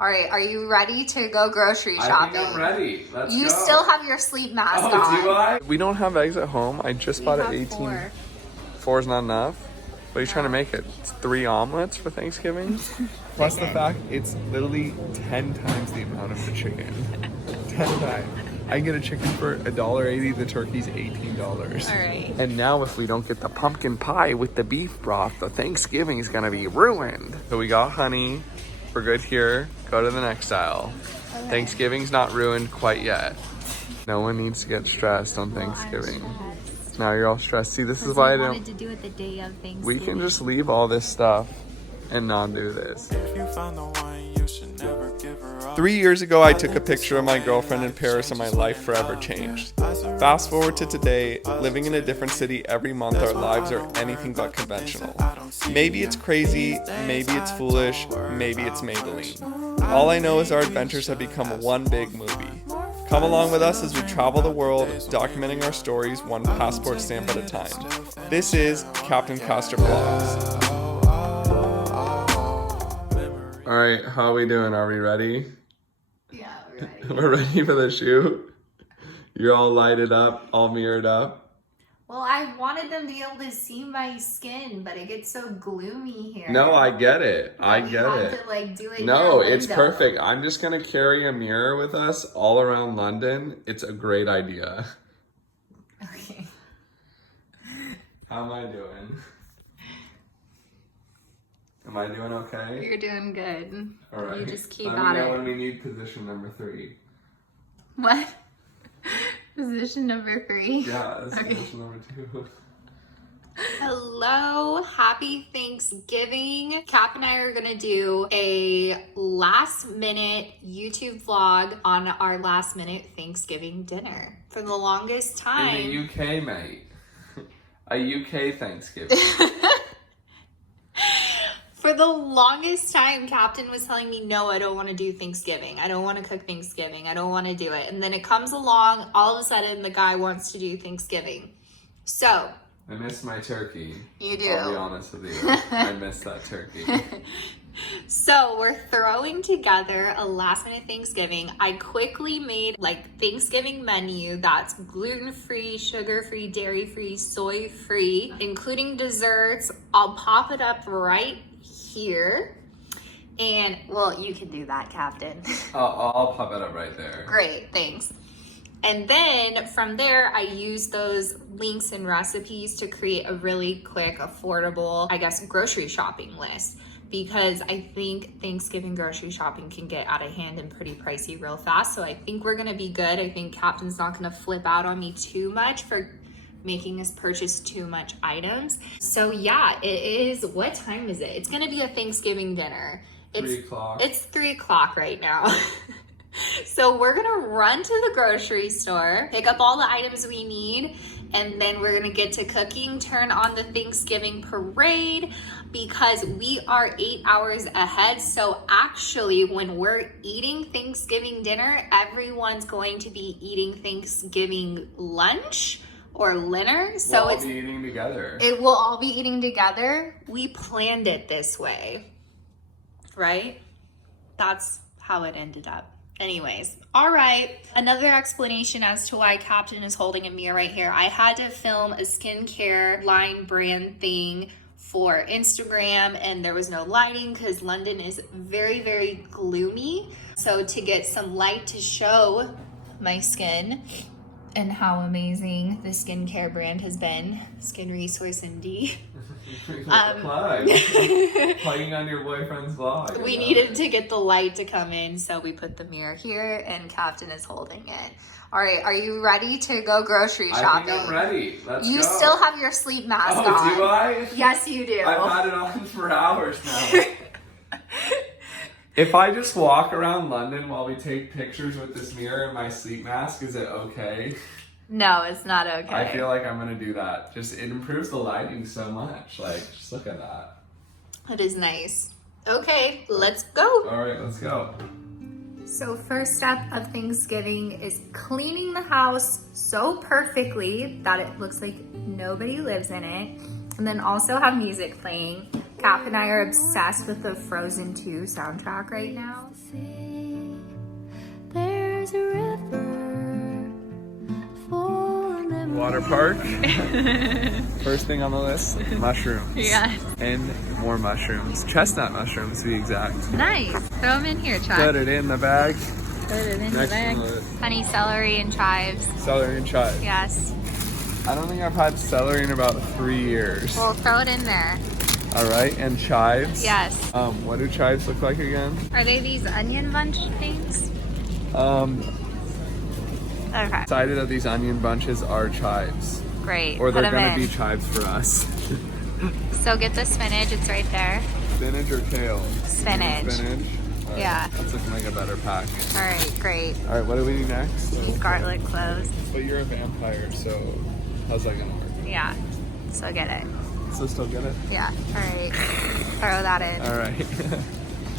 All right, are you ready to go grocery shopping? I think I'm ready. Let's go. You still have your sleep mask on. Do I? We don't have eggs at home. I just bought an 18. 4. 4 is not enough. What are you trying to make it? It's 3 omelets for Thanksgiving? Plus the fact it's literally 10 times the amount of the chicken. 10 times. I get a chicken for $1.80, the turkey's $18. All right. And now if we don't get the pumpkin pie with the beef broth, the Thanksgiving's gonna be ruined. So we got honey. We're good here. Go to the next aisle. Okay. Thanksgiving's not ruined quite yet. No one needs to get stressed on Thanksgiving. Now you're all stressed. See, this is why I wanted to do it the day of Thanksgiving. We can just leave all this stuff and not do this. 3 years ago, I took a picture of my girlfriend in Paris and my life forever changed. Fast forward to today, living in a different city every month, our lives are anything but conventional. Maybe it's crazy, maybe it's foolish, maybe it's Maybelline. All I know is our adventures have become one big movie. Come along with us as we travel the world, documenting our stories one passport stamp at a time. This is Captain Castor Vlogs. All right, how are we doing? Are we ready? Yeah, we're ready. We're ready for the shoot? You're all lighted up, all mirrored up? Well, I wanted them to be able to see my skin, but it gets so gloomy here. No, I get it. I get it. To, like, do it no, it's perfect. I'm just going to carry a mirror with us all around London. It's a great idea. Okay. How am I doing? Am I doing okay? You're doing good. All right. You just keep Let at me know it. when we need position number 3. What? Position number 3? Yeah, this is position number 2. Hello, happy Thanksgiving. Cap and I are gonna do a last minute YouTube vlog on our last minute Thanksgiving dinner. For the longest time. In the UK, mate. A UK Thanksgiving. For the longest time, Captain was telling me, no, I don't want to do Thanksgiving. I don't want to cook Thanksgiving. I don't want to do it. And then it comes along, all of a sudden, the guy wants to do Thanksgiving. So. I miss my turkey. You do. I'll be honest with you. I miss that turkey. So we're throwing together a last minute Thanksgiving. I quickly made like Thanksgiving menu that's gluten-free, sugar-free, dairy-free, soy-free, including desserts. I'll pop it up right here. And well, you can do that, Captain. I'll pop it up right there. Great, thanks. And then from there, I use those links and recipes to create a really quick, affordable, I guess, grocery shopping list. Because I think Thanksgiving grocery shopping can get out of hand and pretty pricey real fast. So I think we're gonna be good. I think Captain's not gonna flip out on me too much for making us purchase too much items. So yeah, it is, what time is it? It's gonna be a Thanksgiving dinner. 3 o'clock. It's 3 o'clock right now. So we're gonna run to the grocery store, pick up all the items we need, and then we're gonna get to cooking, turn on the Thanksgiving parade, because we are 8 hours ahead. So actually, when we're eating Thanksgiving dinner, everyone's going to be eating Thanksgiving lunch or dinner. So we'll all be eating together. It will all be eating together. We planned it this way, right? That's how it ended up. Anyways, all right. Another explanation as to why Captain is holding a mirror right here. I had to film a skincare line brand thing for Instagram, and there was no lighting because London is very, very gloomy. So to get some light to show my skin and how amazing the skincare brand has been, Skin Resource MD. Plugging on your boyfriend's vlog. We needed to get the light to come in, so we put the mirror here, and Captain is holding it. All right, are you ready to go grocery shopping? I think I'm ready. Let's go. You still have your sleep mask on. Oh, do I? Yes, you do. I've had it on for hours now. If I just walk around London while we take pictures with this mirror and my sleep mask, is it okay? No, it's not okay. I feel like I'm gonna do that. Just, it improves the lighting so much. Like, just look at that. It is nice. Okay, let's go. All right, let's go. So first step of Thanksgiving is cleaning the house so perfectly that it looks like nobody lives in it. And then also have music playing. Cap and I are obsessed with the Frozen 2 soundtrack right now. There's a river. Water park. First thing on the list, mushrooms. Yeah. And more mushrooms. Chestnut mushrooms to be exact. Nice. Throw them in here, Chuck. Put it in the bag. Put it in Next the bag. on the Honey celery and chives. celery and chives. Yes. I don't think I've had celery in about 3 years. Well, throw it in there. All right, and chives. Yes. What do chives look like again? Are they these onion bunch things? Okay. Decided that these onion bunches are chives. Great. Or they're Put 'em gonna in. be chives for us. So get the spinach, it's right there. Spinach or kale? Spinach. Spinach. All right, Yeah. That's looking like a better pack. All right, great. All right, what do we do next? These garlic cloves. But you're a vampire, so how's that gonna work? Yeah. So get it. So still get it? Yeah. All right. Throw that in. All right.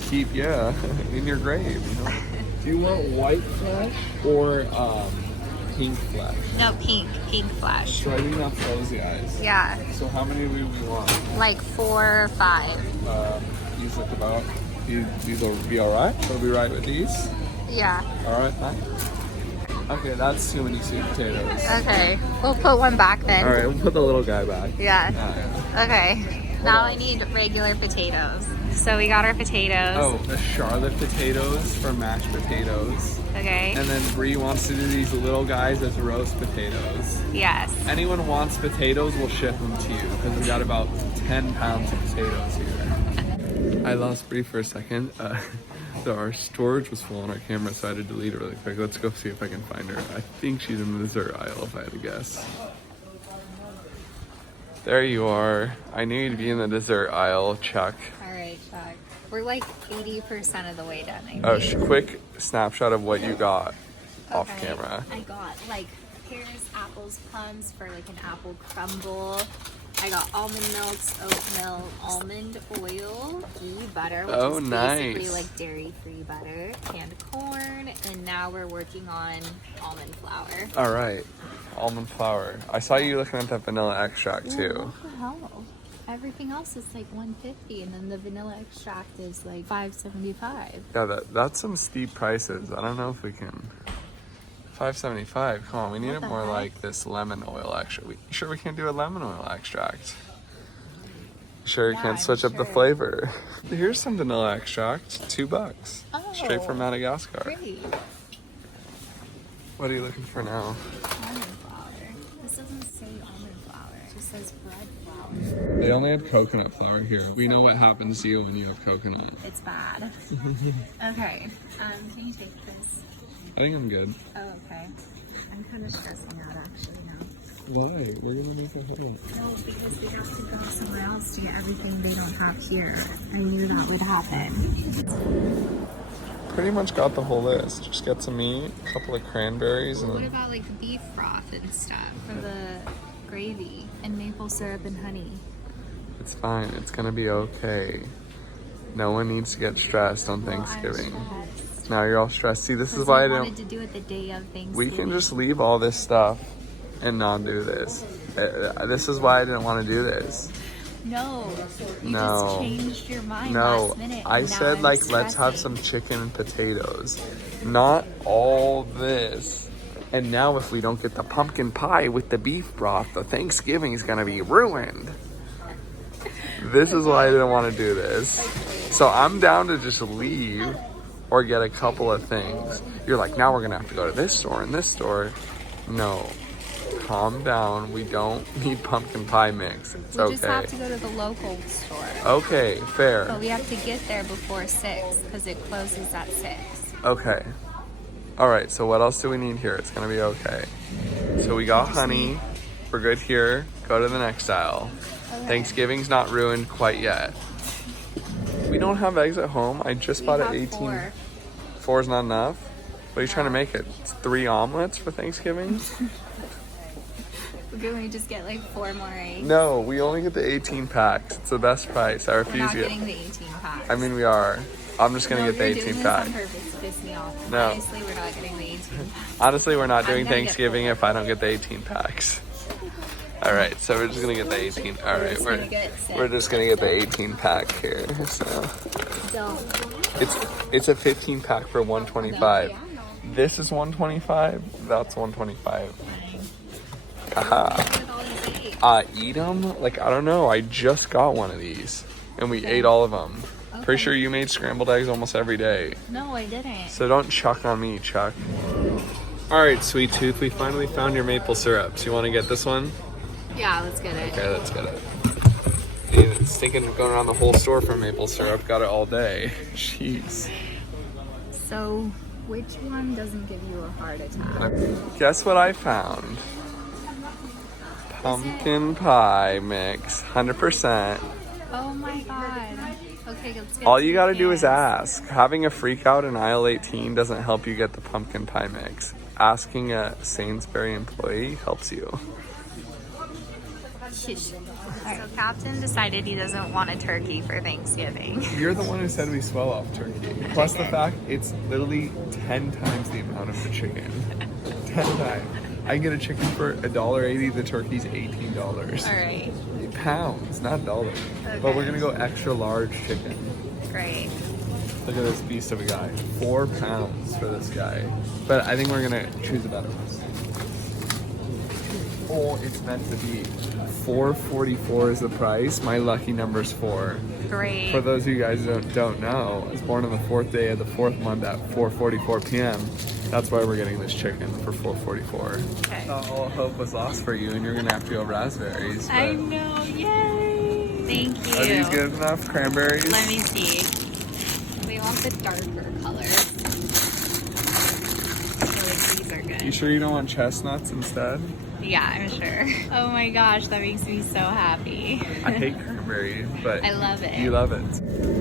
Keep in your grave. You know? Do you want white flesh or pink flesh? No, pink flesh. So I think that's those guys. Yeah. So how many do we want? Like 4 or 5. These look about. These will be all right. Will be right with these. Yeah. All right, fine. Okay, that's too many sweet potatoes. Okay. We'll put one back then. All right, we'll put the little guy back. Yeah. Yeah. Okay. Now I need regular potatoes. So we got our potatoes. Oh, the Charlotte potatoes for mashed potatoes. Okay. And then Bree wants to do these little guys as roast potatoes. Yes. Anyone wants potatoes, we'll ship them to you because we got about 10 pounds of potatoes here. I lost Bree for a second. So our storage was full on our camera, so I had to delete it really quick. Let's go see if I can find her. I think she's in the dessert aisle, if I had to guess. There you are. I knew you'd be in the dessert aisle, Chuck. All right, Chuck. We're like 80% of the way done, I think. Oh, quick snapshot of what you got off Okay. camera. I got like pears, apples, plums for like an apple crumble. I got almond milks, oat milk, almond oil, ghee butter, which Oh, is basically nice. like dairy-free butter, canned corn, and now we're working on almond flour. All right, almond flour. I saw you looking at that vanilla extract too. What the hell? Everything else is like $150, and then the vanilla extract is like $5.75. Yeah, that's some steep prices. I don't know if we can. $5.75. Come on, we need What it the more heck? like this lemon oil extract. Sure we can't do a lemon oil extract? Sure we Yeah, can't I'm switch up the sure. flavor. Here's some vanilla extract. $2. Straight from Oh, Madagascar. Great. What are you looking for now? Almond flour. This doesn't say almond flour. It just says bread flour. They only have coconut flour here. We know what happens to you when you have coconut. It's bad. Okay. Can you take this? I think I'm good. Oh, okay. I'm kind of stressing out actually now. Why? We're gonna make a hole. No, because we have to go somewhere else to get everything they don't have here. I knew that would happen. Pretty much got the whole list. Just get some meat, a couple of cranberries, and What then about like beef broth and stuff for the gravy and maple syrup and honey? it's fine. It's gonna be okay. No one needs to get stressed on Thanksgiving. Now you're all stressed. See, this is why I wanted don't. to do it the day of Thanksgiving. We can just leave all this stuff and not do this. This is why I didn't want to do this. No, you No. just changed your mind No, last minute. I and now said I'm like let's have stressing. some chicken and potatoes, not all this. And now if we don't get the pumpkin pie with the beef broth, the Thanksgiving is gonna be ruined. This is why I didn't want to do this. So I'm down to just leave or get a couple of things. You're like, now we're gonna have to go to this store and this store. No, calm down. We don't need pumpkin pie mix. It's We just have okay. to go to the local store. Okay, fair. But we have to get there before 6 because it closes at 6. Okay. All right, so what else do we need here? It's gonna be okay. So we got honey. We're good here. Go to the next aisle. Okay. Thanksgiving's not ruined quite yet. We don't have eggs at home. I just bought We at have 18. 4. 4 is not enough? What are you trying to make it? It's 3 omelets for Thanksgiving? Can we just get like 4 more eggs? No, we only get the 18 packs. It's the best price. I We're refuse not to get. getting the 18 packs. I mean, we are. I'm just gonna No, get the you're 18 doing this pack. on purpose to piss me off. No. Honestly, we're not getting the 18 packs. Honestly, we're not I'm doing gonna get Thanksgiving 4. if I don't get the 18 packs. All right, so we're just gonna get the 18. All right, we're just gonna get the 18 pack here. So it's a 15 pack for 125. This is 125. That's 125. Haha. Eat them? Like, I don't know. I just got one of these, and we ate all of them. Okay. Pretty sure you made scrambled eggs almost every day. No, I didn't. So don't chuck on me, Chuck. All right, Sweet Tooth, we finally found your maple syrups. You want to get this one? Yeah, let's get it. Okay, let's get it. It's thinking of going around the whole store for maple syrup. Got it all day. Jeez. So, which one doesn't give you a heart attack? Guess what I found? Pumpkin pie mix, 100%. Oh my god. Okay, let's get All you gotta do is ask. Having a freak out in aisle 18 doesn't help you get the pumpkin pie mix. Asking a Sainsbury employee helps you. So Captain decided he doesn't want a turkey for Thanksgiving. You're the one who said we swell off turkey. Plus the fact it's literally 10 times the amount of the chicken. 10 times. I can get a chicken for $1.80. The turkey's $18. All right. Pounds, not dollars. Okay. But we're gonna go extra large chicken. Great. Look at this beast of a guy. 4 pounds for this guy. But I think we're gonna choose a better one. Oh, it's meant to be. $4.44 is the price. My lucky number's 4. Great. For those of you guys who don't know, I was born on the 4th day of the 4th month at 4:44 p.m. That's why we're getting this chicken for $4.44. Okay. All hope was lost for you, and you're gonna have to go raspberries. I know, yay! Thank you. Are these good enough? Cranberries? Let me see. We want the darker colors. I feel like these are good. You sure you don't want chestnuts instead? Yeah, I'm sure. Oh my gosh, that makes me so happy. I hate cranberries, but I love it. You love it.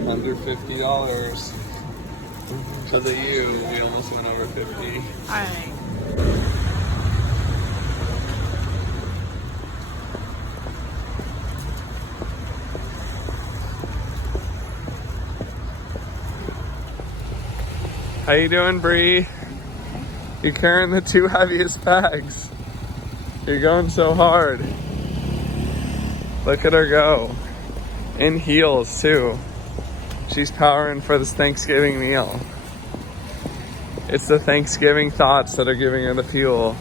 Under $50. Because of you, we almost went over 50. All right. How you doing, Bree? You're carrying the 2 heaviest bags. You're going so hard. Look at her go. In heels, too. She's powering for this Thanksgiving meal. It's the Thanksgiving thoughts that are giving her the fuel.